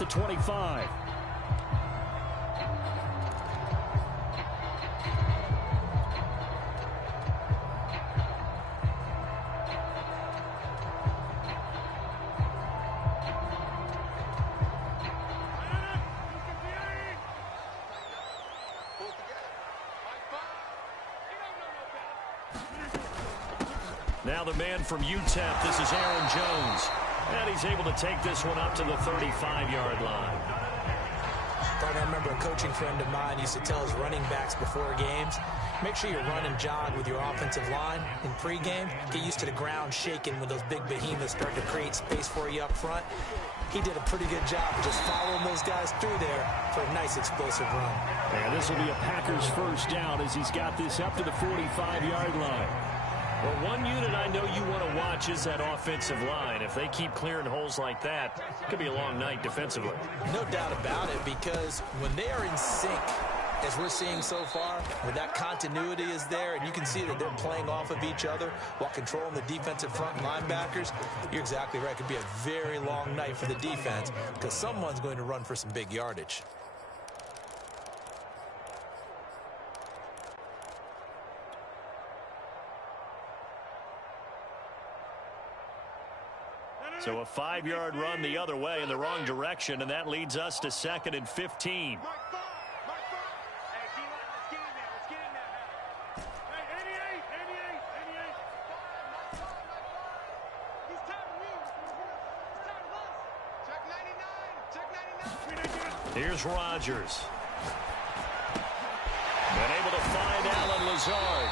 at the 25. Now the man from UTEP, this is Aaron Jones. And he's able to take this one up to the 35-yard line. I remember a coaching friend of mine used to tell his running backs before games, make sure you run and jog with your offensive line in pregame. Get used to the ground shaking when those big behemoths start to create space for you up front. He did a pretty good job of just following those guys through there for a nice explosive run. And this will be a Packers first down as he's got this up to the 45-yard line. Well, one unit I know you want to watch is that offensive line. If they keep clearing holes like that, it could be a long night defensively. No doubt about it, because when they are in sync, as we're seeing so far, where that continuity is there, and you can see that they're playing off of each other while controlling the defensive front linebackers, you're exactly right. It could be a very long night for the defense because someone's going to run for some big yardage. So a 5-yard run the other way in the wrong direction, and that leads us to 2nd and 15. Here's Rodgers. Been able to find Allen Lazard.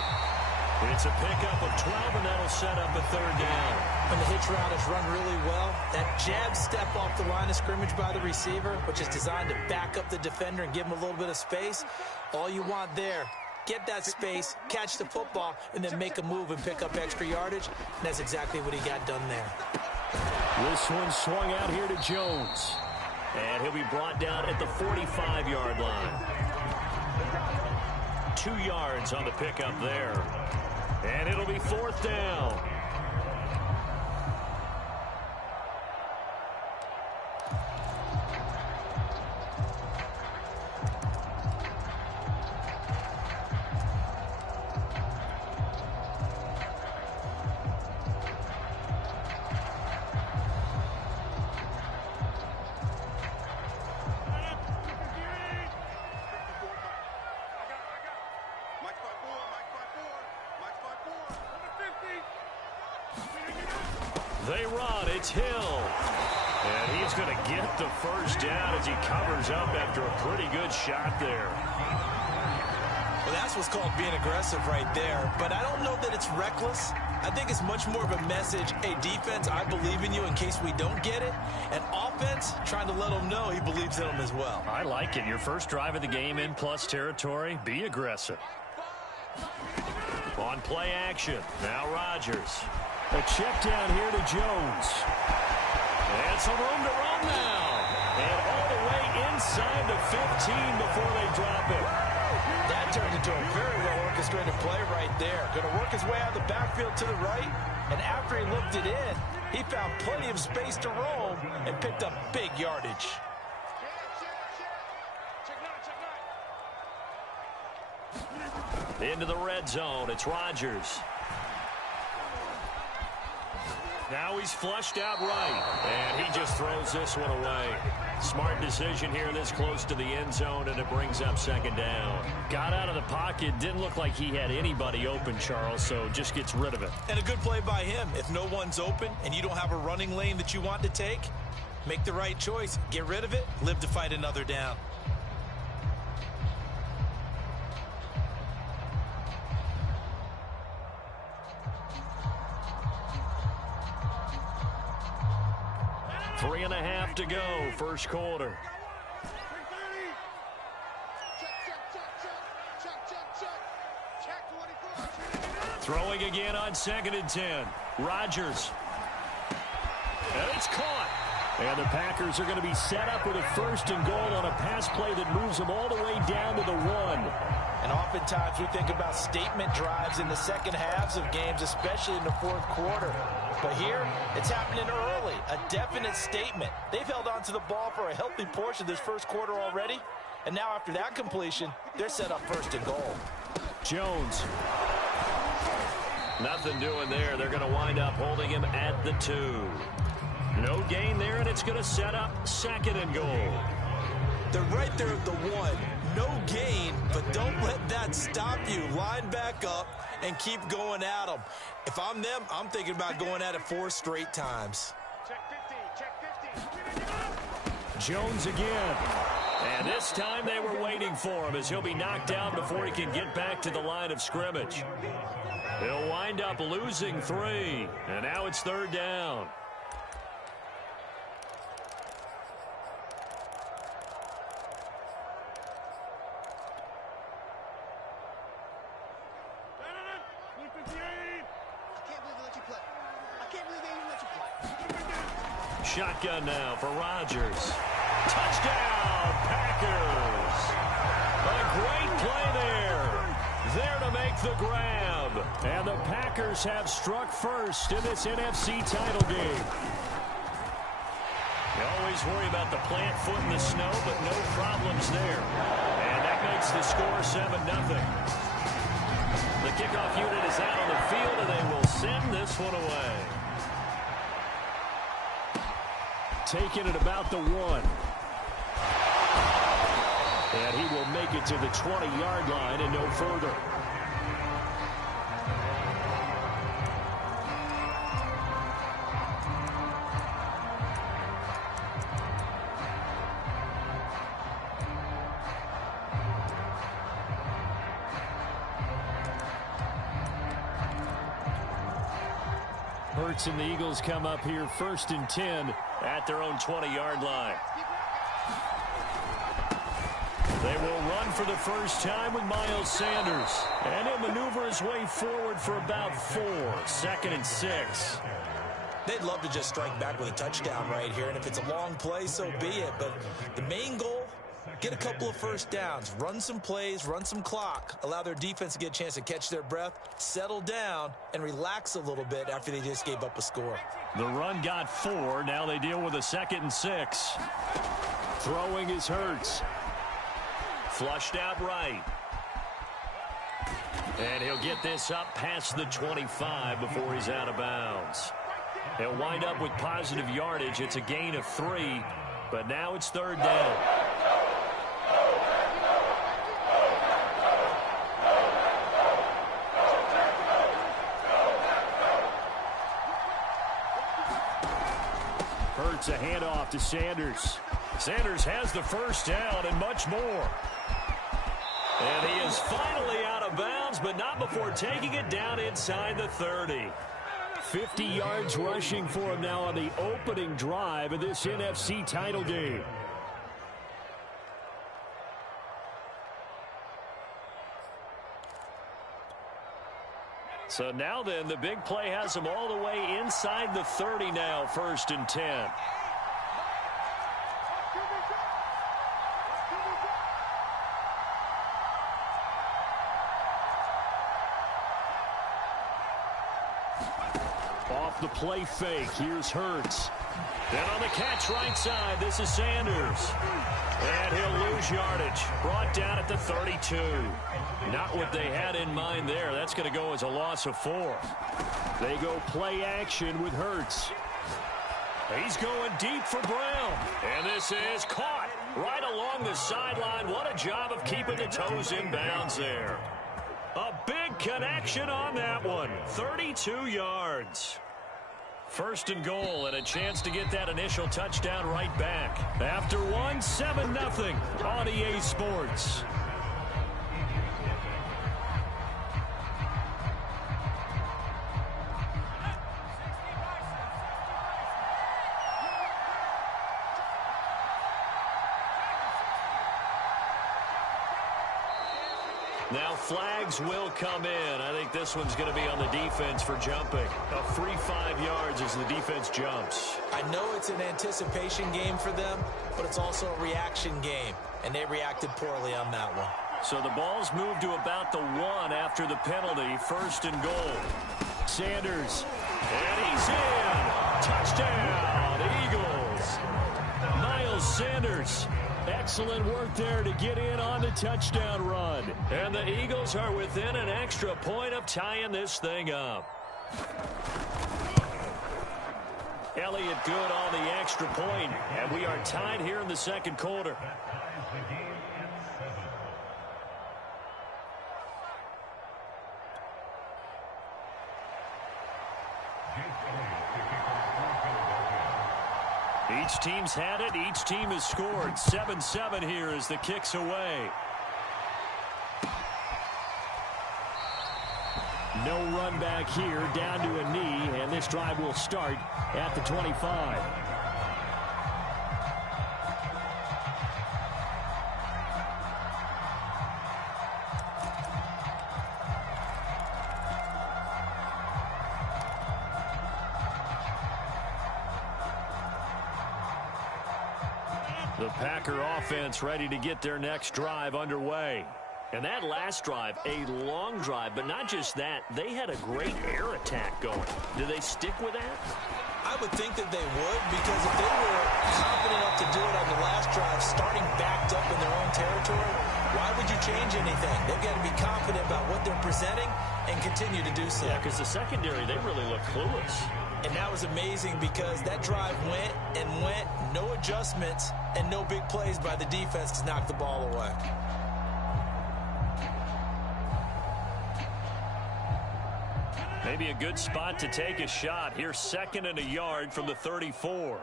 It's a pickup of 12, and that'll set up a 3rd down. When the hitch route is run really well, that jab step off the line of scrimmage by the receiver, which is designed to back up the defender and give him a little bit of space, all you want there, get that space, catch the football, and then make a move and pick up extra yardage. And that's exactly what he got done there. This one swung out here to Jones. And he'll be brought down at the 45-yard line. 2 yards on the pickup there. And it'll be 4th down. They run. It's Hill. And he's going to get the first down as he covers up after a pretty good shot there. Well, that's what's called being aggressive right there. But I don't know that it's reckless. I think it's much more of a message, hey, defense, I believe in you in case we don't get it. And offense, trying to let him know he believes in them as well. I like it. Your first drive of the game in plus territory, be aggressive. On play action, now Rodgers. A check down here to Jones. And some room to run now. And all the way inside the 15 before they drop it. That turned into a very well-orchestrated play right there. Going to work his way out of the backfield to the right. And after he looked it in, he found plenty of space to roam and picked up big yardage. Into the red zone, it's Rodgers. Now he's flushed out right, and he just throws this one away. Smart decision here this close to the end zone, and it brings up 2nd down. Got out of the pocket, didn't look like he had anybody open, Charles, so just gets rid of it. And a good play by him. If no one's open and you don't have a running lane that you want to take, make the right choice. Get rid of it, live to fight another down. Three and a half to go, first quarter. Throwing again on 2nd and 10. Rodgers. And it's caught. And the Packers are going to be set up with a 1st and goal on a pass play that moves them all the way down to the 1. And oftentimes we think about statement drives in the second halves of games, especially in the 4th quarter. But here, it's happening early, a definite statement. They've held on to the ball for a healthy portion of this 1st quarter already. And now after that completion, they're set up 1st and goal. Jones. Nothing doing there. They're going to wind up holding him at the 2. No gain there, and it's going to set up 2nd and goal. They're right there at the 1. No gain, but don't let that stop you. Line back up and keep going at them. If I'm them, I'm thinking about going at it 4 straight times. Check 50, check 50. Jones again. And this time they were waiting for him as he'll be knocked down before he can get back to the line of scrimmage. He'll wind up losing 3, and now it's 3rd down. Shotgun now for Rodgers. Touchdown, Packers. A great play there. There to make the grab. And the Packers have struck first in this NFC title game. You always worry about the plant foot in the snow, but no problems there. And that makes the score 7-0. The kickoff unit is out on the field, and they will send this one away. Taking it about the 1. And he will make it to the 20-yard line and no further. Hurts and the Eagles come up here 1st and 10 at their own 20-yard line. They will run for the first time with Miles Sanders. And he'll maneuver his way forward for about 4. 2nd and 6. They'd love to just strike back with a touchdown right here. And if it's a long play, so be it. But the main goal, get a couple of first downs, run some plays, run some clock, allow their defense to get a chance to catch their breath, settle down, and relax a little bit after they just gave up a score. The run got 4. Now they deal with a 2nd and 6. Throwing is Hurts. Flushed out right. And he'll get this up past the 25 before he's out of bounds. He'll wind up with positive yardage. It's a gain of 3, but now it's 3rd down. Hurts a handoff to Sanders. Sanders has the first down and much more. And he is finally out of bounds, but not before taking it down inside the 30. 50 yards rushing for him now on the opening drive of this NFC title game. So now then, the big play has him all the way inside the 30 now, 1st and 10. Off the play fake, here's Hurts. Then on the catch right side, this is Sanders. And he'll lose yardage. Brought down at the 32. Not what they had in mind there. That's going to go as a loss of 4. They go play action with Hurts. He's going deep for Brown. And this is caught right along the sideline. What a job of keeping the toes in bounds there. A big connection on that one. 32 yards. 1st and goal and a chance to get that initial touchdown right back. After 1, 7-0 on EA Sports. Now flags will come in. I think this one's going to be on the defense for jumping. A free 5 yards as the defense jumps. I know it's an anticipation game for them, but it's also a reaction game, and they reacted poorly on that one. So the ball's moved to about the 1 after the penalty. 1st and goal. Sanders. And he's in. Touchdown, Eagles. Miles Sanders. Excellent work there to get in on the touchdown run. And the Eagles are within an extra point of tying this thing up. Elliott good on the extra point, and we are tied here in the second quarter. Each team's had it. Each team has scored. 7-7 here as the kick's away. No run back here, down to a knee, and this drive will start at the 25. The Packer offense ready to get their next drive underway. And that last drive, a long drive, but not just that, they had a great air attack going. Do they stick with that? I would think that they would, because if they were confident enough to do it on the last drive, starting backed up in their own territory, why would you change anything? They've got to be confident about what they're presenting and continue to do so. Yeah, because the secondary, they really look clueless. And that was amazing because that drive went and went, no adjustments, and no big plays by the defense to knock the ball away. Maybe a good spot to take a shot. Here's 2nd and a yard from the 34.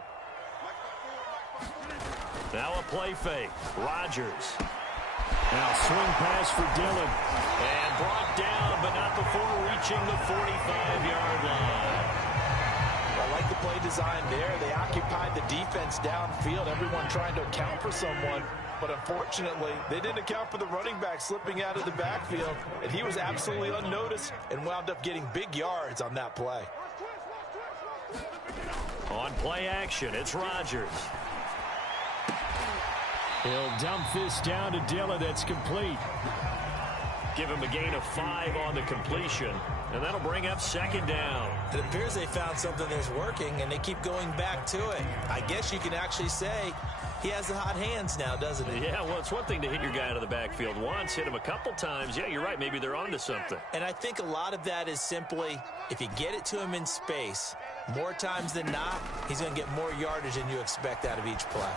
Now a play fake. Rodgers. Now swing pass for Dillon. And brought down, but not before reaching the 45-yard line. I like the play design there. They occupied the defense downfield, everyone trying to account for someone. But unfortunately, they didn't account for the running back slipping out of the backfield, and he was absolutely unnoticed and wound up getting big yards on that play. On play action, it's Rodgers. He'll dump this down to Dillon. That's complete. Give him a gain of 5 on the completion, and that'll bring up 2nd down. It appears they found something that's working, and they keep going back to it. I guess you can actually say he has the hot hands now, doesn't he? Yeah, well, it's one thing to hit your guy out of the backfield once, hit him a couple times. Yeah, you're right. Maybe they're onto something. And I think a lot of that is simply, if you get it to him in space, more times than not, he's going to get more yardage than you expect out of each play.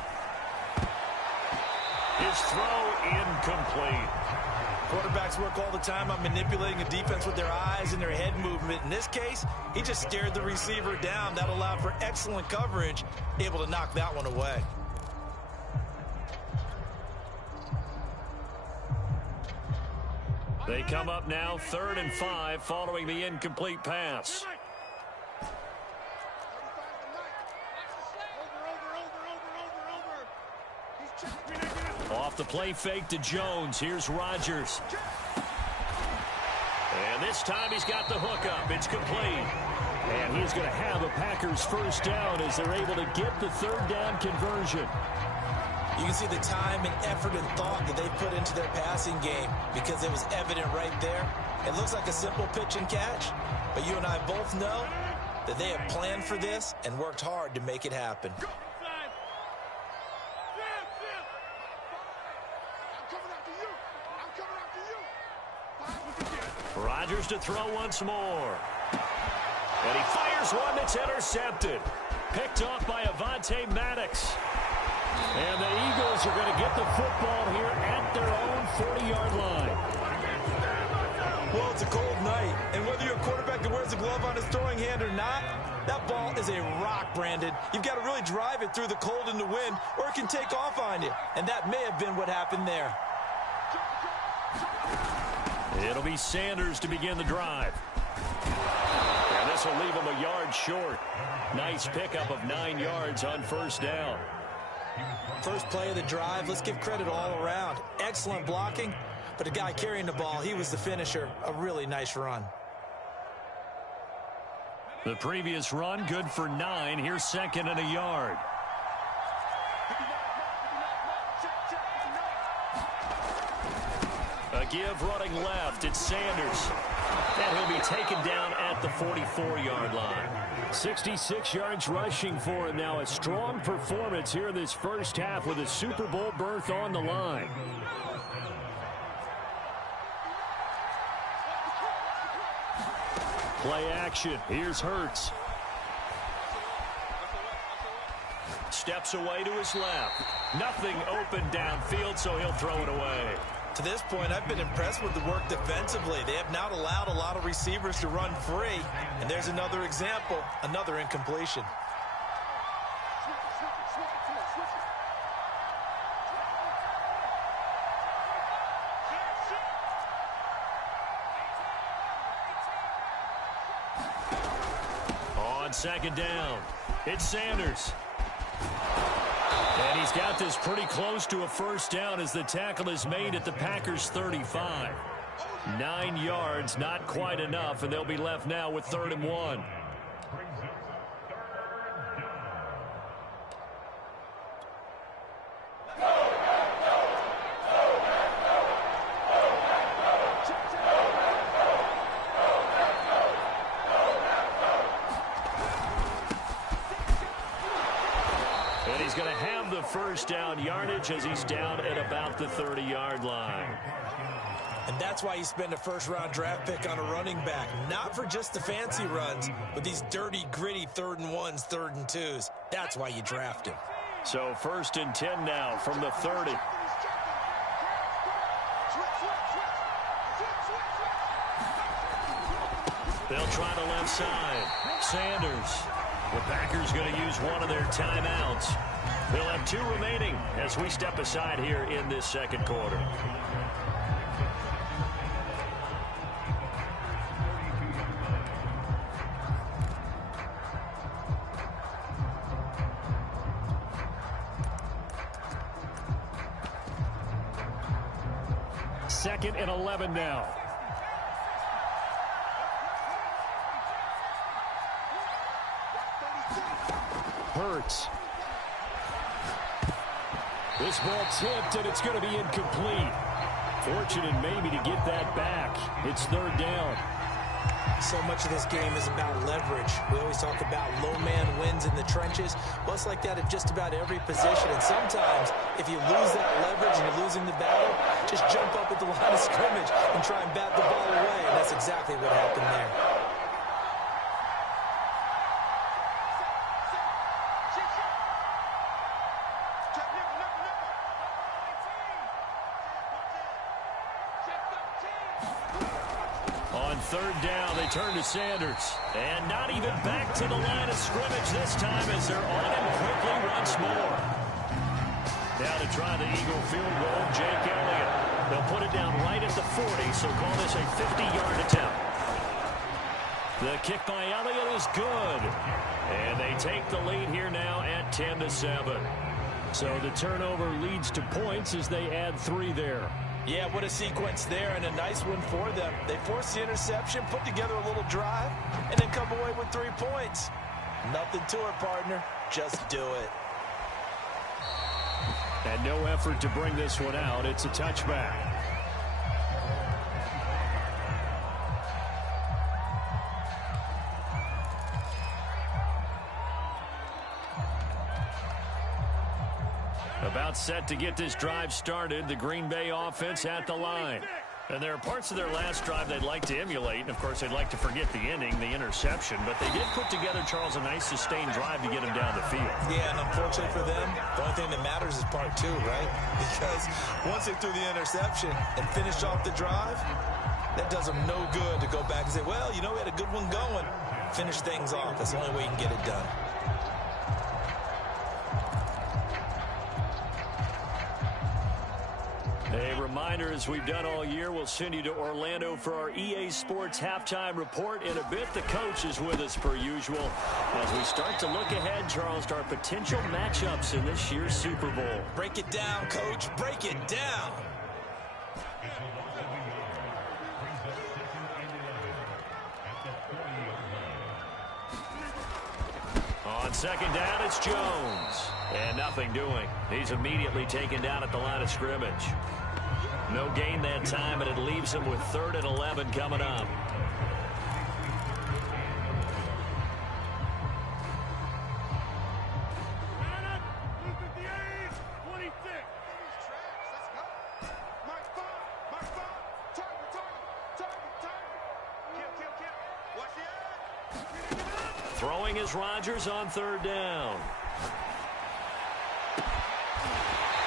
His throw incomplete. Quarterbacks work all the time on manipulating a defense with their eyes and their head movement. In this case, he just stared the receiver down. That allowed for excellent coverage, able to knock that one away. They come up now 3rd and 5 following the incomplete pass. Off the play fake to Jones. Here's Rodgers. And this time he's got the hook up. It's complete. And he's going to have a Packers 1st down as they're able to get the 3rd down conversion. You can see the time and effort and thought that they put into their passing game because it was evident right there. It looks like a simple pitch and catch, but you and I both know that they have planned for this and worked hard to make it happen. Rodgers to throw once more. And he fires one that's intercepted. Picked off by Avonte Maddox. And the Eagles are going to get the football here at their own 40-yard line. Well, it's a cold night, and whether you're a quarterback that wears a glove on his throwing hand or not, that ball is a rock, Brandon. You've got to really drive it through the cold and the wind, or it can take off on you. And that may have been what happened there. It'll be Sanders to begin the drive. And this will leave him a yard short. Nice pickup of 9 yards on 1st down. First play of the drive, let's give credit all around. Excellent blocking, but the guy carrying the ball, he was the finisher. A really nice run. The previous run, good for 9. Here's second and a yard. A give running left. It's Sanders. And he'll be taken down at the 44-yard line. 66 yards rushing for him now. A strong performance here this first half with a Super Bowl berth on the line. Play action. Here's Hurts. Steps away to his left. Nothing open downfield, so he'll throw it away. To this point, I've been impressed with the work defensively. They have not allowed a lot of receivers to run free. And there's another example, another incompletion. On second down, it's Sanders. And he's got this pretty close to a first down as the tackle is made at the Packers' 35. 9 yards, not quite enough, and they'll be left now with 3rd and 1. And he's going to have the first down yardage as he's down at about the 30-yard line. And that's why you spend a first-round draft pick on a running back. Not for just the fancy runs, but these dirty, gritty 3rd and 1s, 3rd and 2s. That's why you draft him. So 1st and 10 now from the 30. They'll try the left side. Sanders. The Packers going to use one of their timeouts. They'll have 2 remaining as we step aside here in this second quarter. Second and 11 now. Hurts. This ball tipped, and it's going to be incomplete. Fortunate maybe to get that back. It's 3rd down. So much of this game is about leverage. We always talk about low man wins in the trenches. Well, it's like that at just about every position. And sometimes, if you lose that leverage and you're losing the battle, just jump up at the line of scrimmage and try and bat the ball away. And that's exactly what happened there. On 3rd down, they turn to Sanders. And not even back to the line of scrimmage this time as they're on him quickly once more. Now to try the Eagle field goal, Jake Elliott. They'll put it down right at the 40, so call this a 50-yard attempt. The kick by Elliott is good. And they take the lead here now at 10-7. So the turnover leads to points as they add 3 there. Yeah, what a sequence there, and a nice one for them. They forced the interception, put together a little drive, and then come away with 3 points. Nothing to it, partner. Just do it. And no effort to bring this one out. It's a touchback. About set to get this drive started, the Green Bay offense at the line. And there are parts of their last drive they'd like to emulate. And, of course, they'd like to forget the ending, the interception. But they did put together, Charles, a nice sustained drive to get him down the field. Yeah, and unfortunately for them, the only thing that matters is part 2, right? Because once they threw the interception and finished off the drive, that does them no good to go back and say, well, you know, we had a good one going. Finish things off. That's the only way you can get it done. A reminder, as we've done all year, we'll send you to Orlando for our EA Sports halftime report. In a bit, the coach is with us per usual as we start to look ahead, Charles, to our potential matchups in this year's Super Bowl. Break it down, Coach. Break it down. On second down, it's Jones. And nothing doing. He's immediately taken down at the line of scrimmage. No gain that time, and it leaves him with 3rd and 11 coming up. Throwing is Rodgers on 3rd down.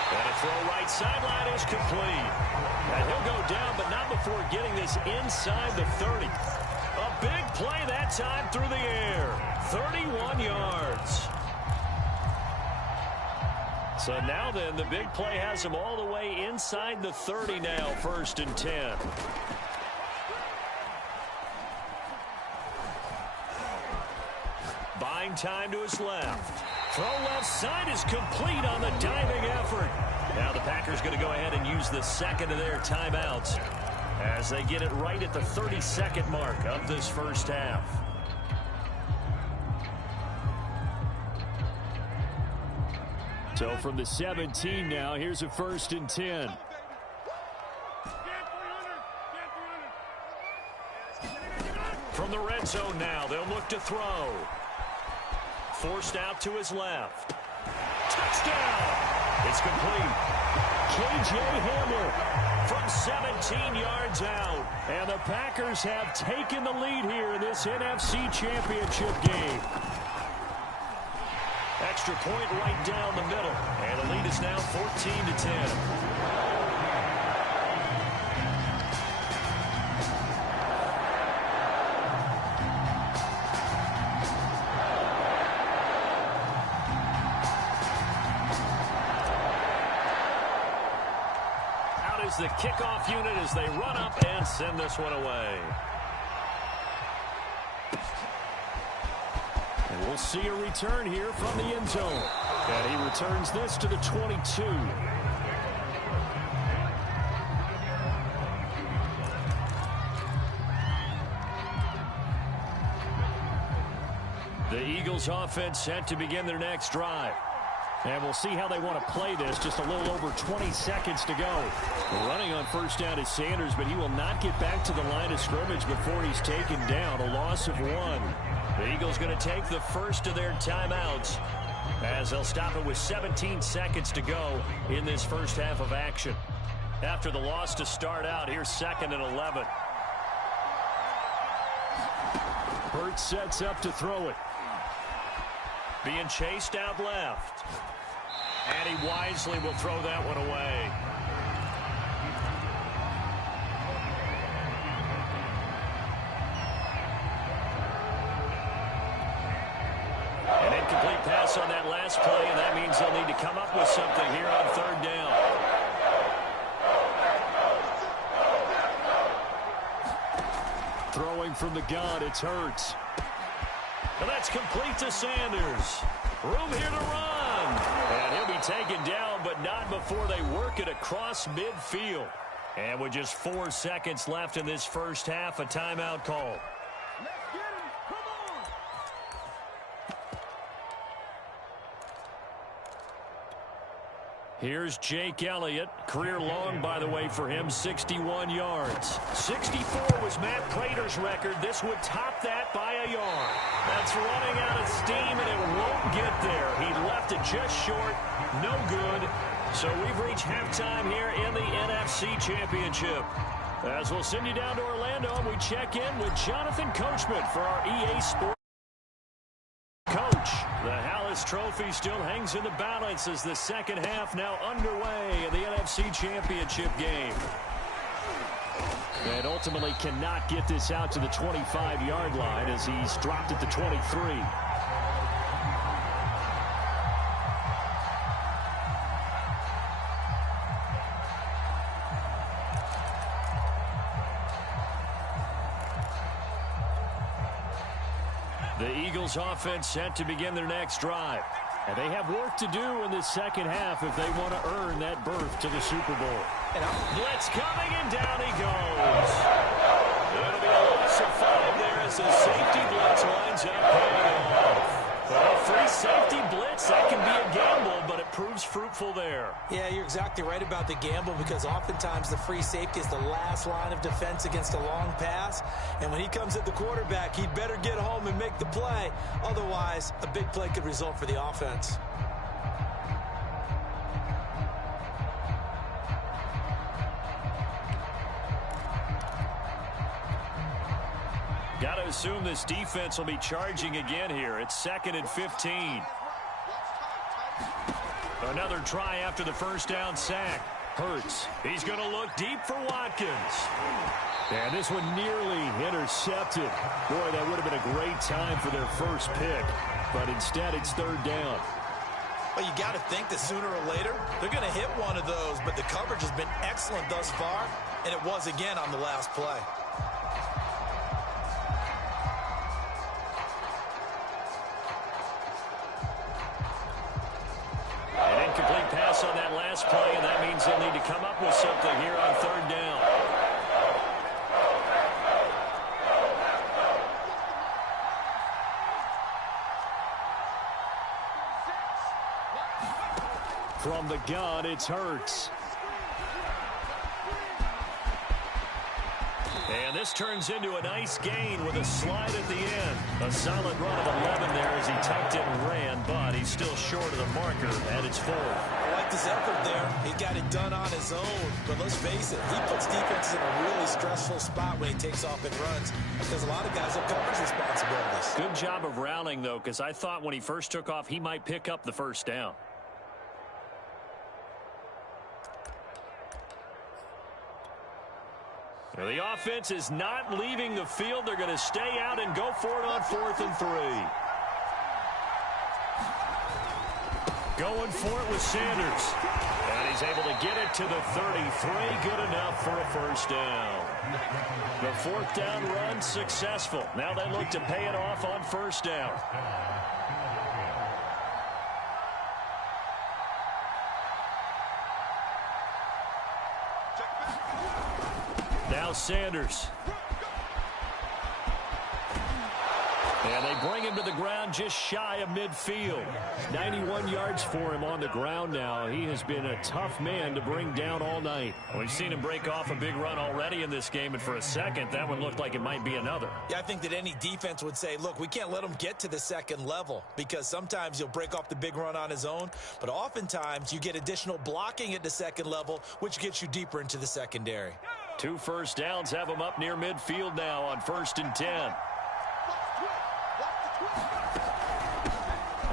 And a throw right sideline is complete. And he'll go down, but not before getting this inside the 30. A big play that time through the air. 31 yards. So now then, the big play has him all the way inside the 30 now, 1st and 10. Buying time to his left. Throw left side is complete on the diving effort. Now the Packers going to go ahead and use the 2nd of their timeouts as they get it right at the 32nd mark of this first half. So from the 17 now, here's a 1st and 10. From the red zone now, they'll look to throw. Forced out to his left. Touchdown! It's complete. K.J. Hamler From 17 yards out. And the Packers have taken the lead here in this NFC Championship game. Extra point right down the middle. And the lead is now 14-10. The kickoff unit as they run up and send this one away. And we'll see a return here from the end zone. And he returns this to the 22. The Eagles offense set to begin their next drive. And we'll see how they want to play this. Just a little over 20 seconds to go. Running on 1st down is Sanders, but he will not get back to the line of scrimmage before he's taken down. A loss of 1. The Eagles going to take the first of their timeouts as they'll stop it with 17 seconds to go in this first half of action. After the loss to start out, here's 2nd and 11. Hurts sets up to throw it. Being chased out left. And he wisely will throw that one away. An incomplete pass on that last play, and that means they'll need to come up with something here on 3rd down. Throwing from the gun, it's Hurts. And that's complete to Sanders. Room here to run. And he'll be taken down, but not before they work it across midfield. And with just 4 seconds left in this first half, a timeout call. Here's Jake Elliott. Career long, by the way, for him, 61 yards. 64 was Matt Prater's record. This would top that by a yard. That's running out of steam, and it won't get there. He left it just short. No good. So we've reached halftime here in the NFC Championship. As we'll send you down to Orlando, and we check in with Jonathan Coachman for our EA Sports. Coach, the Hallis Trophy still hangs in the balance as the second half now underway in the NFC Championship game. And ultimately cannot get this out to the 25-yard line as he's dropped at the 23. The Eagles offense set to begin their next drive. And they have work to do in the second half if they want to earn that berth to the Super Bowl. Blitz coming, and down he goes. It'll be a loss of 5 there as the safety blitz lines up. Well, 3 proves fruitful there. Yeah, you're exactly right about the gamble because oftentimes the free safety is the last line of defense against a long pass. And when he comes at the quarterback, he'd better get home and make the play. Otherwise, a big play could result for the offense. Got to assume this defense will be charging again here. It's 2nd and 15. Another try after the first down sack. Hurts. He's going to look deep for Watkins. And this one nearly intercepted. Boy, that would have been a great time for their first pick. But instead, it's 3rd down. Well, you got to think that sooner or later, they're going to hit one of those. But the coverage has been excellent thus far. And it was again on the last play. Incomplete pass on that last play, and that means they'll need to come up with something here on 3rd down. From the gun, it's Hurts. And this turns into a nice gain with a slide at the end. A solid run of 11 there as he tucked it and ran, but he's still short of the marker at its 4th. I like his effort there. He got it done on his own. But let's face it, he puts defenses in a really stressful spot when he takes off and runs because a lot of guys have coverage responsibilities. Good job of rallying, though, because I thought when he first took off, he might pick up the first down. The offense is not leaving the field. They're going to stay out and go for it on 4th and 3. Going for it with Sanders. And he's able to get it to the 33. Good enough for a first down. The 4th down run successful. Now they look to pay it off on 1st down. Now Sanders. And they bring him to the ground just shy of midfield. 91 yards for him on the ground now. He has been a tough man to bring down all night. We've seen him break off a big run already in this game, and for a second, that one looked like it might be another. Yeah, I think that any defense would say, look, we can't let him get to the 2nd level because sometimes he'll break off the big run on his own, but oftentimes you get additional blocking at the 2nd level, which gets you deeper into the secondary. 2 first downs have him up near midfield now on 1st and 10.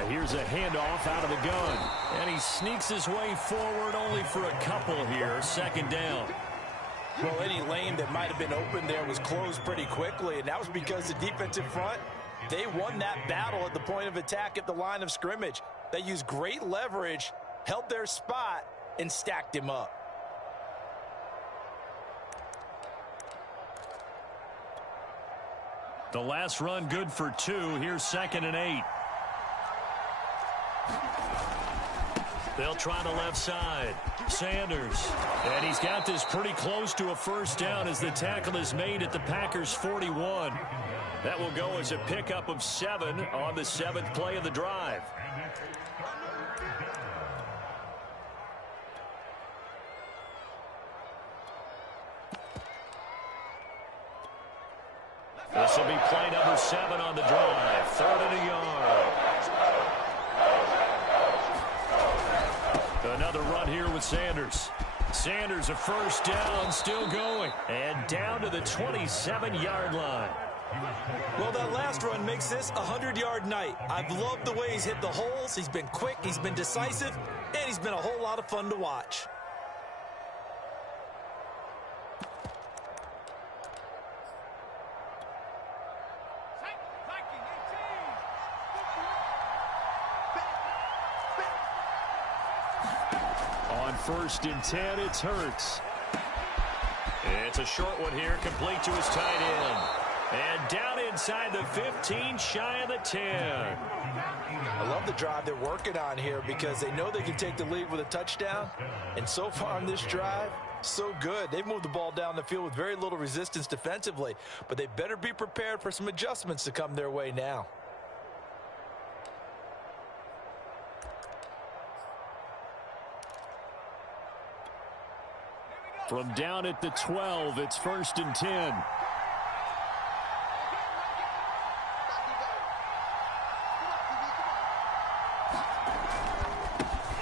Here's a handoff out of the gun. And he sneaks his way forward only for a couple here. 2nd down. Well, any lane that might have been open there was closed pretty quickly, and that was because the defensive front, they won that battle at the point of attack at the line of scrimmage. They used great leverage, held their spot, and stacked him up. The last run good for 2. Here's 2nd and 8. They'll try the left side. Sanders. And he's got this pretty close to a first down as the tackle is made at the Packers' 41. That will go as a pickup of 7 on the 7th play of the drive. This will be play number 7 on the drive. 3rd and a yard. Another run here with Sanders. Sanders, a first down, still going. And down to the 27-yard line. Well, that last run makes this a 100-yard night. I've loved the way he's hit the holes. He's been quick, he's been decisive, and he's been a whole lot of fun to watch. On 1st and 10, it's Hurts. It's a short one here, complete to his tight end. And down inside the 15, shy of the 10. I love the drive they're working on here because they know they can take the lead with a touchdown. And so far on this drive, so good. They've moved the ball down the field with very little resistance defensively, but they better be prepared for some adjustments to come their way now. From down at the 12, it's 1st and 10.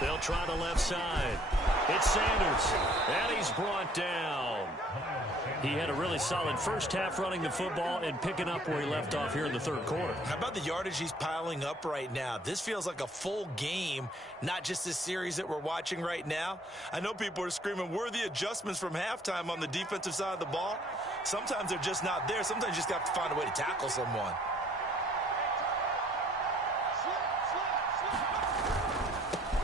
They'll try the left side. It's Sanders, and he's brought down. He had a really solid first half running the football and picking up where he left off here in the third quarter. How about the yardage he's piling up right now? This feels like a full game, not just this series that we're watching right now. I know people are screaming, worthy adjustments from halftime on the defensive side of the ball. Sometimes they're just not there. Sometimes you just have to find a way to tackle someone.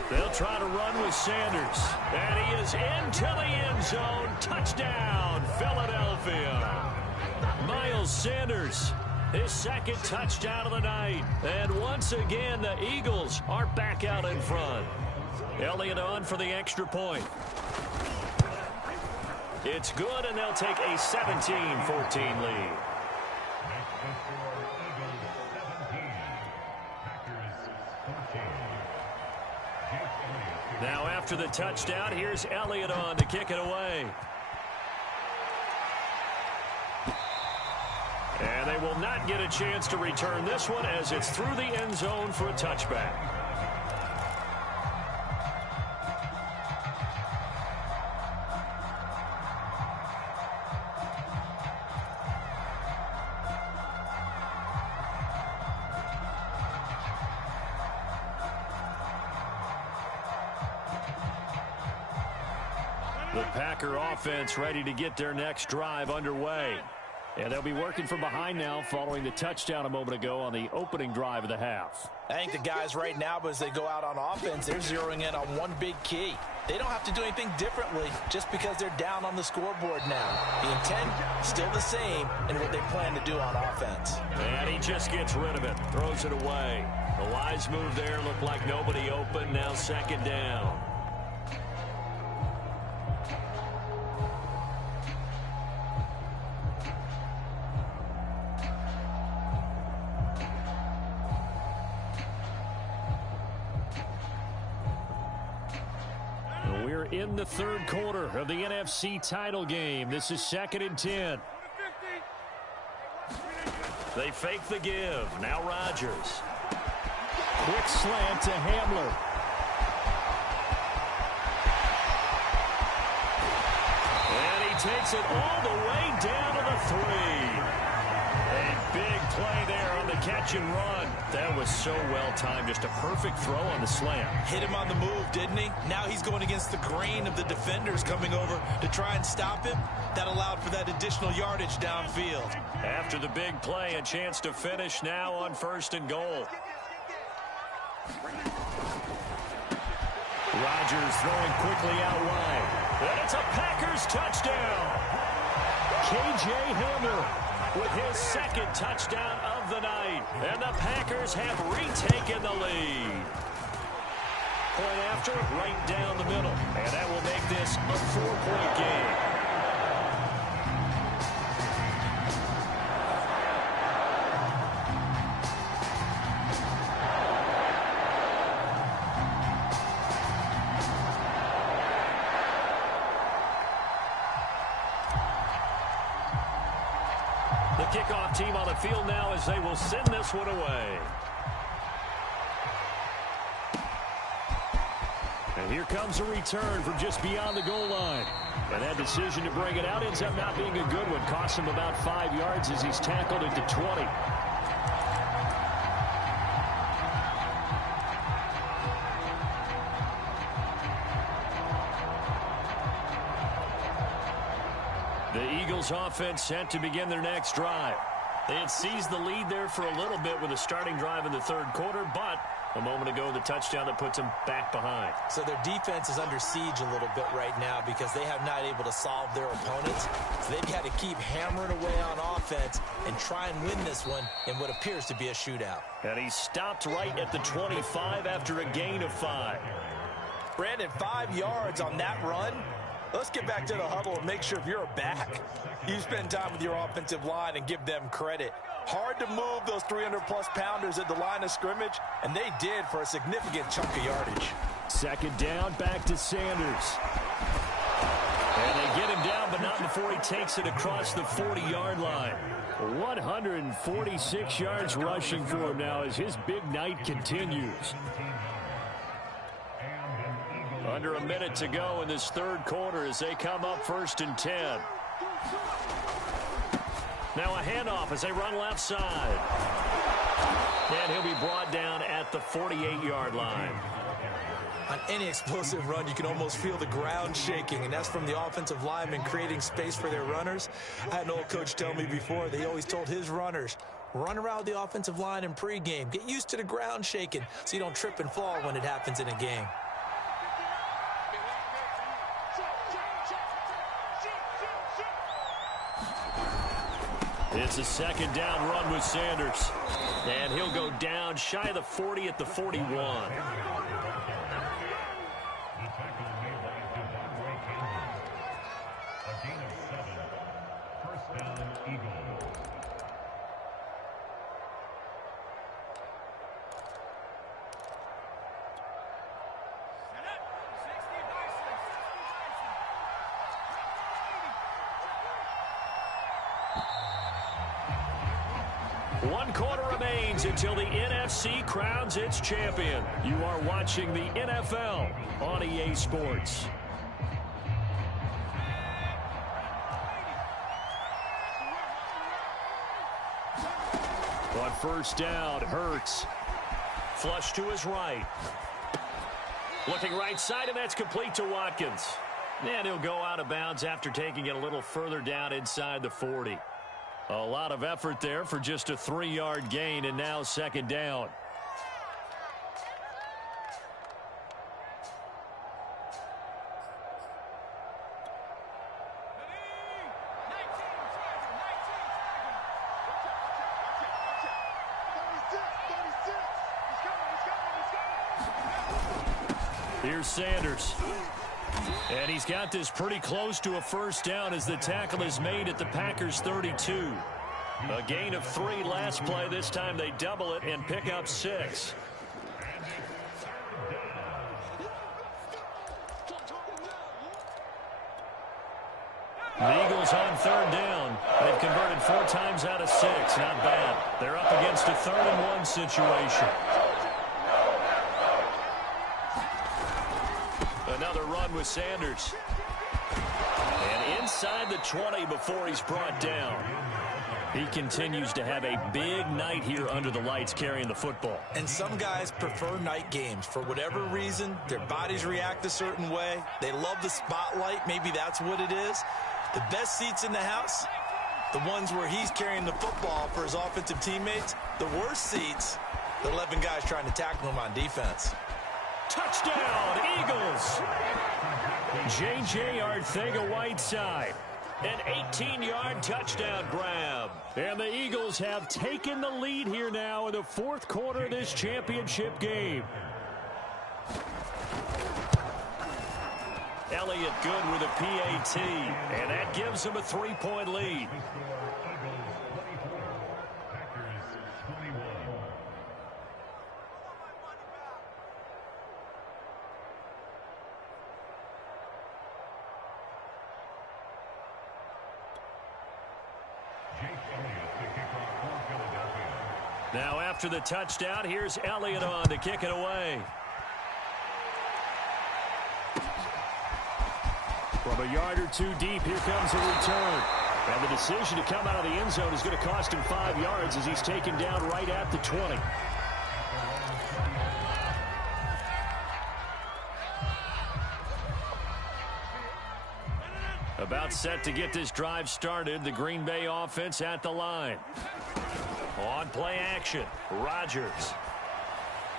They'll try to run with Sanders. And he is into the end zone. Touchdown, Philadelphia. Miles Sanders, his second touchdown of the night. And once again, the Eagles are back out in front. Elliott on for the extra point. It's good, and they'll take a 17-14 lead. Now after the touchdown, here's Elliott on to kick it away. And they will not get a chance to return this one as it's through the end zone for a touchback. The Packer offense ready to get their next drive underway. And they'll be working from behind now following the touchdown a moment ago on the opening drive of the half. I think the guys right now, as they go out on offense, they're zeroing in on one big key. They don't have to do anything differently just because they're down on the scoreboard now. The intent still the same in what they plan to do on offense. And he just gets rid of it, throws it away. The wise move there, looked like nobody open, now second down. We're in the third quarter of the NFC title game. This is 2nd and 10. They fake the give. Now Rodgers. Quick slant to Hamler. And he takes it all the way down to the 3. A big play there on the catch and run. That was so well timed. Just a perfect throw on the slant. Hit him on the move, didn't he? Now he's going against the grain of the defenders coming over to try and stop him. That allowed for that additional yardage downfield. After the big play, a chance to finish now on 1st and goal. Rodgers throwing quickly out wide. And it's a Packers touchdown. K.J. Hamler with his second touchdown of the night. And the Packers have retaken the lead. Point after, right down the middle. And that will make this a 4-point game. The kickoff team on the field now as they will send this one away. And here comes a return from just beyond the goal line. And that decision to bring it out ends up not being a good one. Costs him about 5 yards as he's tackled at the 20. The Eagles offense set to begin their next drive. They had seized the lead there for a little bit with a starting drive in the third quarter, but a moment ago the touchdown that puts them back behind. So their defense is under siege a little bit right now because they have not able to solve their opponents. So they've had to keep hammering away on offense and try and win this one in what appears to be a shootout. And he stopped right at the 25 after a gain of 5. Brandon, 5 yards on that run. Let's get back to the huddle and make sure if you're a back, you spend time with your offensive line and give them credit. Hard to move those 300-plus pounders at the line of scrimmage, and they did for a significant chunk of yardage. Second down, back to Sanders. And they get him not before he takes it across the 40-yard line. 146 yards rushing for him now as his big night continues. Under a minute to go in this third quarter as they come up 1st and 10. Now a handoff as they run left side. And he'll be brought down at the 48-yard line. On any explosive run, you can almost feel the ground shaking, and that's from the offensive linemen creating space for their runners. I had an old coach tell me before, they always told his runners, run around the offensive line in pregame. Get used to the ground shaking so you don't trip and fall when it happens in a game. It's a second down run with Sanders. And he'll go down shy of the 40 at the 41. One quarter remains until the NFC crowns its champion. You are watching the NFL on EA Sports. On first down, Hurts. Flush to his right. Looking right side, and that's complete to Watkins. And he'll go out of bounds after taking it a little further down inside the 40. A lot of effort there for just a 3-yard gain, and now second down. Here's Sanders. And he's got this pretty close to a first down as the tackle is made at the Packers' 32. A gain of 3 last play. This time they double it and pick up 6. The Eagles on third down. They've converted 4 times out of 6. Not bad. They're up against a 3rd-and-1 situation. Another run with Sanders. And inside the 20 before he's brought down. He continues to have a big night here under the lights carrying the football. And some guys prefer night games. For whatever reason, their bodies react a certain way. They love the spotlight. Maybe that's what it is. The best seats in the house, the ones where he's carrying the football for his offensive teammates. The worst seats, the 11 guys trying to tackle him on defense. Touchdown, Eagles! J.J. Arcega-Whiteside. An 18-yard touchdown grab. And the Eagles have taken the lead here now in the 4th quarter of this championship game. Elliott good with a PAT. And that gives him a 3-point lead. Now after the touchdown, here's Elliott on to kick it away. From a yard or 2 deep, here comes a return. And the decision to come out of the end zone is going to cost him 5 yards as he's taken down right at the 20. About set to get this drive started. The Green Bay offense at the line. On play action, Rodgers.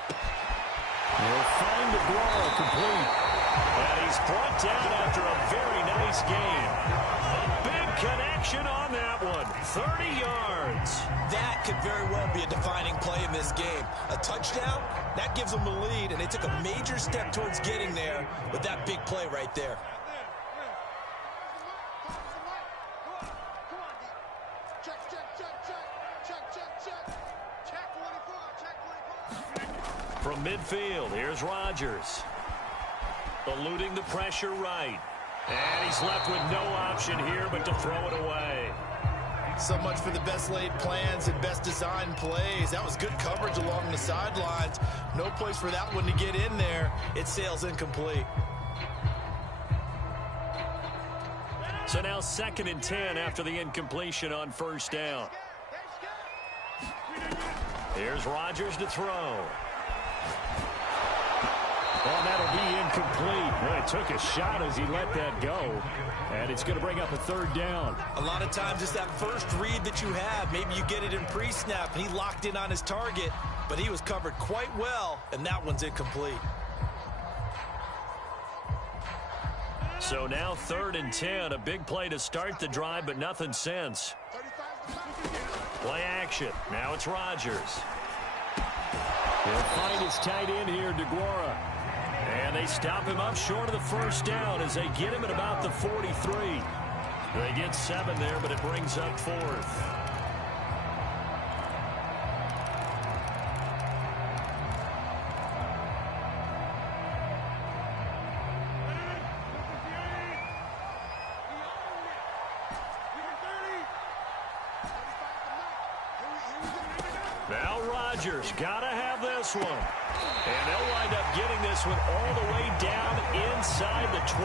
He'll find the ball complete. And he's brought down after a very nice gain. A big connection on that one. 30 yards. That could very well be a defining play in this game. A touchdown, that gives them the lead, and they took a major step towards getting there with that big play right there. From midfield, here's Rodgers. Eluding the pressure right. And he's left with no option here but to throw it away. So much for the best laid plans and best designed plays. That was good coverage along the sidelines. No place for that one to get in there. It sails incomplete. So now 2nd and 10 after the incompletion on first down. Here's Rodgers to throw. Well, that'll be incomplete. Well, he took a shot as he let that go. And it's going to bring up a 3rd down. A lot of times it's that first read that you have. Maybe you get it in pre-snap, and he locked in on his target, but he was covered quite well, and that one's incomplete. So now 3rd and 10. A big play to start the drive, but nothing since. Play action. Now it's Rodgers. He'll find his tight end here, DeGuara. And they stop him up short of the 1st down as they get him at about the 43. They get 7 there, but it brings up 4th. Now Rodgers, gotta have this one. And they'll wind up getting this one all the way down inside the 20.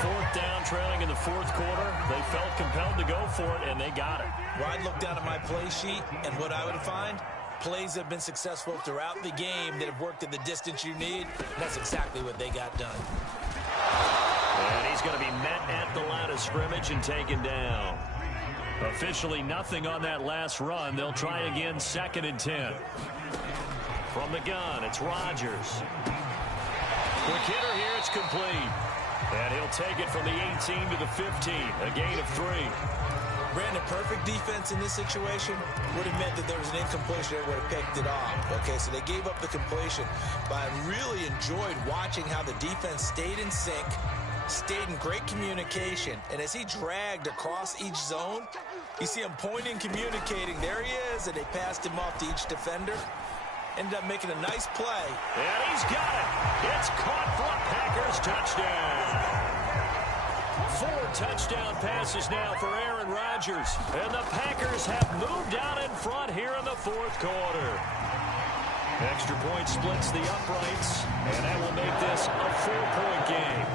4th down, trailing in the 4th quarter. They felt compelled to go for it, and they got it. Well, I'd look down at my play sheet, and what I would find, plays have been successful throughout the game that have worked at the distance you need. That's exactly what they got done. And he's going to be met at the line of scrimmage and taken down. Officially nothing on that last run. They'll try again 2nd and 10. From the gun, it's Rodgers. Quick hitter here, it's complete. And he'll take it from the 18 to the 15, a gain of 3. Brandon, perfect defense in this situation would have meant that there was an incompletion that would have picked it off. Okay, so they gave up the completion, but I really enjoyed watching how the defense stayed in sync, stayed in great communication, and as he dragged across each zone, you see him pointing, communicating. There he is, and they passed him off to each defender. Ended up making a nice play. And he's got it. It's caught for a Packers touchdown. 4 touchdown passes now for Aaron Rodgers. And the Packers have moved out in front here in the 4th quarter. Extra point splits the uprights, and that will make this a 4-point game.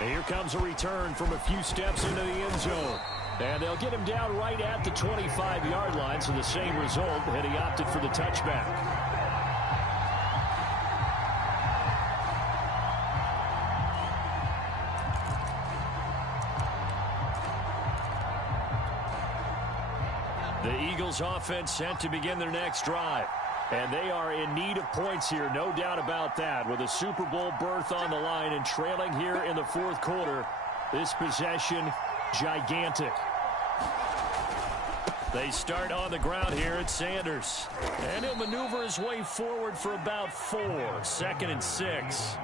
Here comes a return from a few steps into the end zone. And they'll get him down right at the 25-yard line, so the same result, and he opted for the touchback. The Eagles offense set to begin their next drive. And they are in need of points here, no doubt about that. With a Super Bowl berth on the line and trailing here in the 4th quarter, this possession gigantic. They start on the ground here at Sanders. And he'll maneuver his way forward for about 4. 2nd and 6.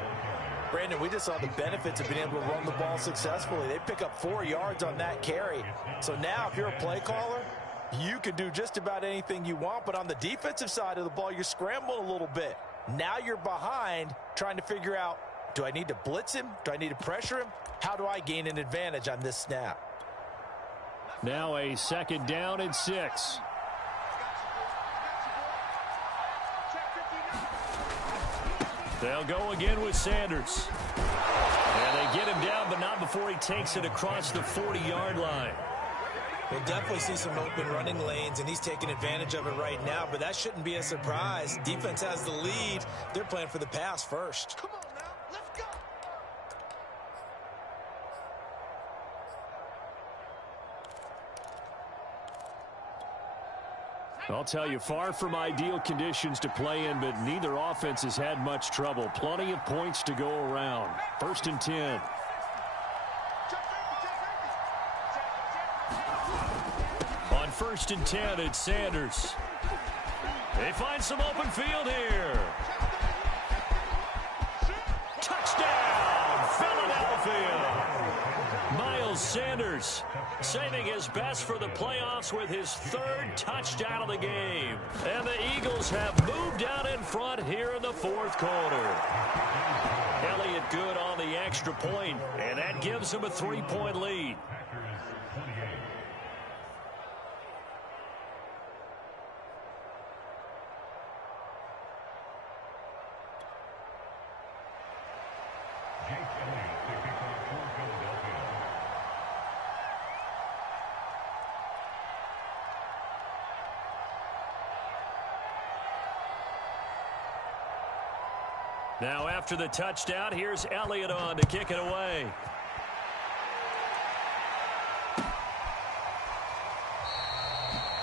Brandon, we just saw the benefits of being able to run the ball successfully. They pick up 4 yards on that carry. So now if you're a play caller, you can do just about anything you want, but on the defensive side of the ball, you're scrambling a little bit. Now you're behind trying to figure out, do I need to blitz him? Do I need to pressure him? How do I gain an advantage on this snap? Now a 2nd down and 6. They'll go again with Sanders. And they get him down, but not before he takes it across the 40-yard line. We'll definitely see some open running lanes, and he's taking advantage of it right now, but that shouldn't be a surprise. Defense has the lead. They're playing for the pass first. Come on now, let's go. I'll tell you, far from ideal conditions to play in, but neither offense has had much trouble. Plenty of points to go around. 1st and 10. first and 10. It's Sanders. They find some open field here. Touchdown, Philadelphia. Miles Sanders saving his best for the playoffs with his third touchdown of the game. And the Eagles have moved out in front here in the fourth quarter. Elliott good on the extra point, and that gives him a 3-point lead. Now after the touchdown, here's Elliott on to kick it away.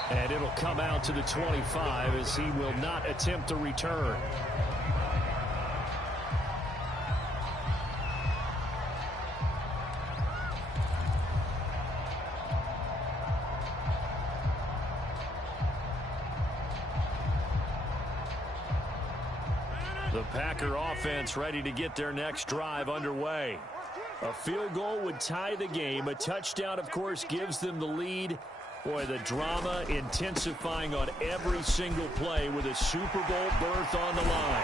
And it'll come out to the 25 as he will not attempt to return. The Packer offense ready to get their next drive underway. A field goal would tie the game. A touchdown, of course, gives them the lead. Boy, the drama intensifying on every single play with a Super Bowl berth on the line.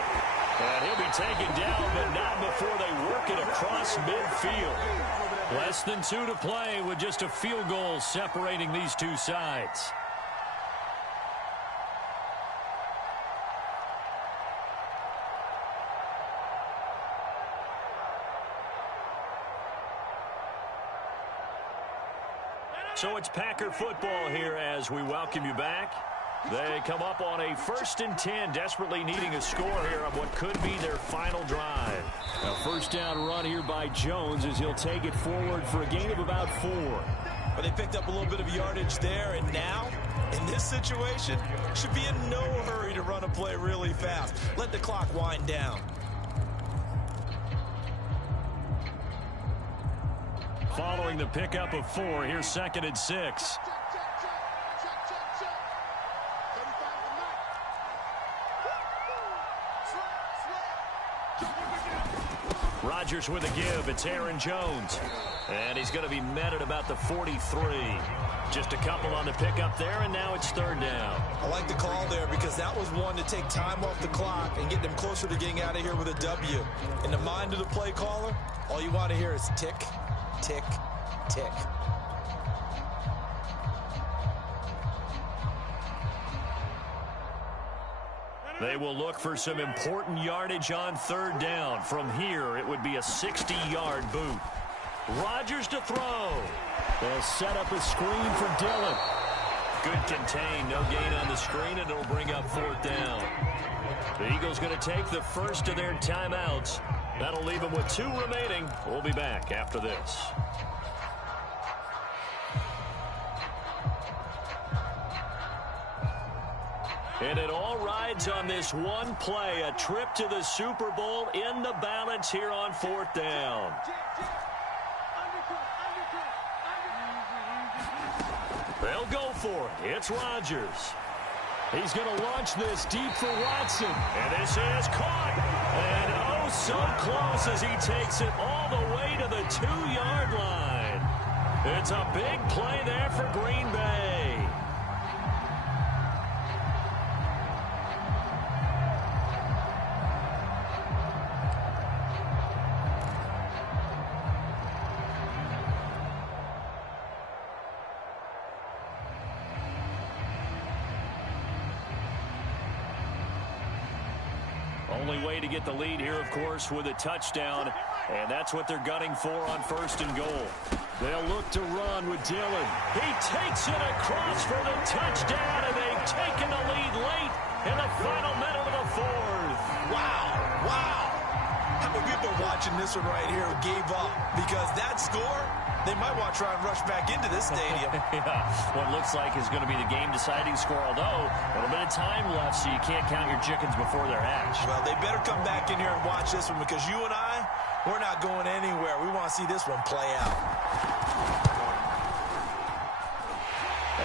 And he'll be taken down, but not before they work it across midfield. Less than 2 to play with just a field goal separating these two sides. So it's Packer football here as we welcome you back. They come up on a 1st and 10, desperately needing a score here on what could be their final drive. A first down run here by Jones as he'll take it forward for a gain of about 4. But they picked up a little bit of yardage there, and now, in this situation, should be in no hurry to run a play really fast. Let the clock wind down. Following the pickup of 4, here's 2nd and 6. Rodgers with a give. It's Aaron Jones. And he's going to be met at about the 43. Just a couple on the pickup there, and now it's 3rd down. I like the call there because that was one to take time off the clock and get them closer to getting out of here with a W. In the mind of the play caller, all you want to hear is tick, tick, tick. They will look for some important yardage on 3rd down. From here, it would be a 60-yard boot. Rodgers to throw. They'll set up a screen for Dillon. Good contain, no gain on the screen, and it'll bring up 4th down. The Eagles going to take the first of their timeouts. That'll leave them with 2 remaining. We'll be back after this. And it all rides on this one play, a trip to the Super Bowl in the balance here on 4th down. They'll go for it. It's Rodgers. He's going to launch this deep for Watson. And this is caught. And oh, so close as he takes it all the way to the 2-yard line. It's a big play there for Green Bay. Only way to get the lead here, of course, with a touchdown, and that's what they're gunning for on 1st and goal. They'll look to run with Dillon. He takes it across for the touchdown, and they've taken the lead late in the final minute of the 4th. Wow, wow. How many people are watching this one right here who gave up? Because that score, they might want to try and rush back into this stadium. Yeah, what looks like is going to be the game-deciding score, although a little bit of time left, so you can't count your chickens before they're hatched. Well, they better come back in here and watch this one because you and I, we're not going anywhere. We want to see this one play out.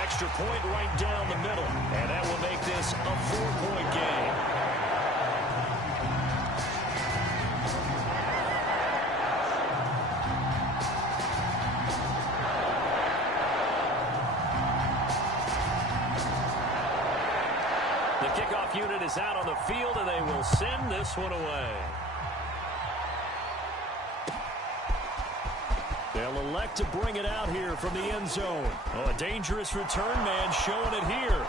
extra point right down the middle. And that will make this a 4-point game. The kickoff unit is out on the field, and they will send this one away. They'll elect to bring it out here from the end zone. Oh, a dangerous return man showing it here.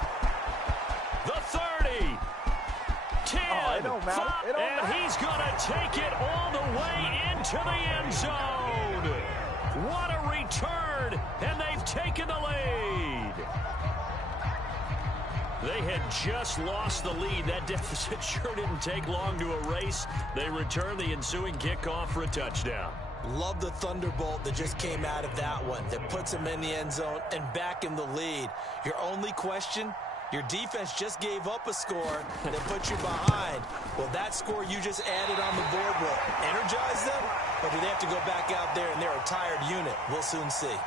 The 30. 10. Oh, it don't matter. It don't and matter. he's going to take it all the way into the end zone. What a return, and they've taken the lead. They had just lost the lead. That deficit sure didn't take long to erase. They return the ensuing kickoff for a touchdown. Love the thunderbolt that just came out of that one, that puts them in the end zone and back in the lead. Your only question, your defense just gave up a score that put you behind. Well, that score you just added on the board will energize them, or do they have to go back out there and they're a tired unit? We'll soon see.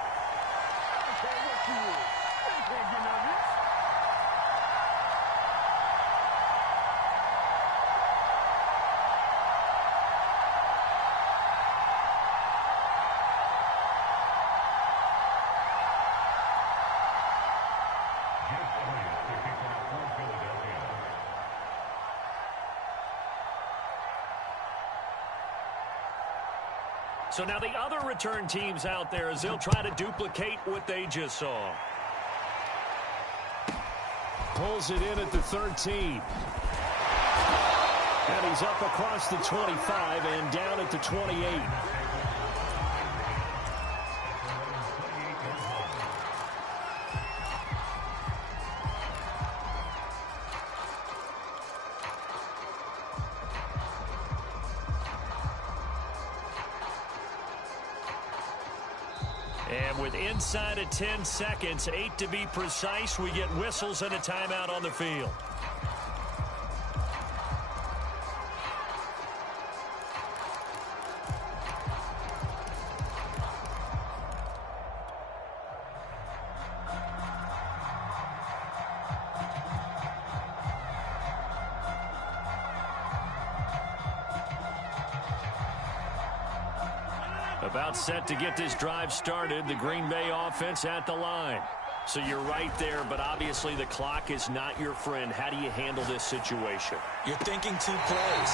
So now the other return teams out there as they'll try to duplicate what they just saw. Pulls it in at the 13. And he's up across the 25 and down at the 28. And with inside of 10 seconds, 8 to be precise, we get whistles and a timeout on the field. About set to get this drive started. The Green Bay offense at the line. So you're right there, but obviously the clock is not your friend. How do you handle this situation? You're thinking 2 plays.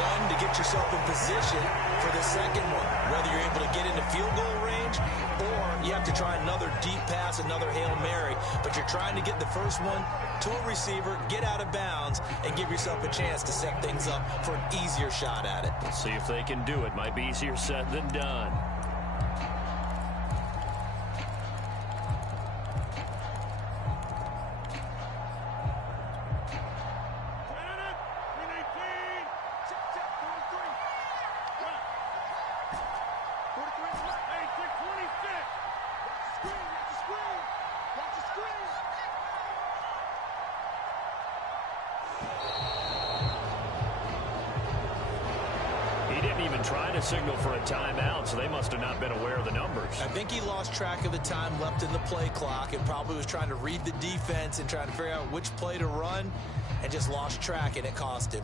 One, to get yourself in position for the second one, whether you're able to get into field goal range or you have to try another deep pass, another Hail Mary. But you're trying to get the first one to a receiver, get out of bounds, and give yourself a chance to set things up for an easier shot at it. Let's see if they can do it. Might be easier said than done. Trying to signal for a timeout, so they must have not been aware of the numbers. I think he lost track of the time left in the play clock and probably was trying to read the defense and trying to figure out which play to run and just lost track, and it cost him.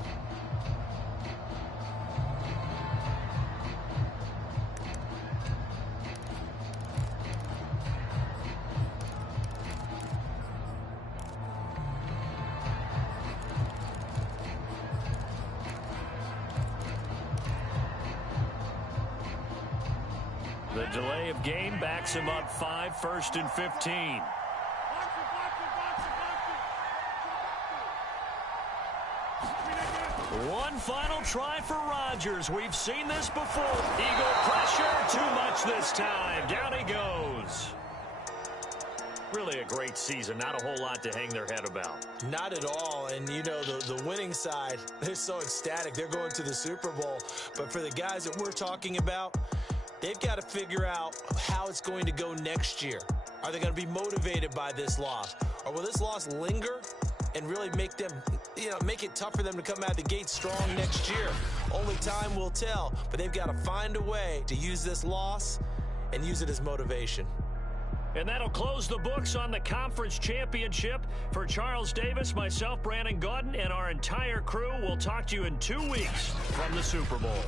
The delay of game backs him up 5, 1st and 15. One final try for Rodgers. We've seen this before. Eagle pressure, too much this time. Down he goes. Really a great season. Not a whole lot to hang their head about. Not at all. And, you know, the winning side, they're so ecstatic. They're going to the Super Bowl. But for the guys that we're talking about, they've got to figure out how it's going to go next year. Are they going to be motivated by this loss? Or will this loss linger and really make them, make it tough for them to come out the gate strong next year? Only time will tell. But they've got to find a way to use this loss and use it as motivation. And that'll close the books on the conference championship. For Charles Davis, myself, Brandon Gaudin, and our entire crew, we'll talk to you in 2 weeks from the Super Bowl.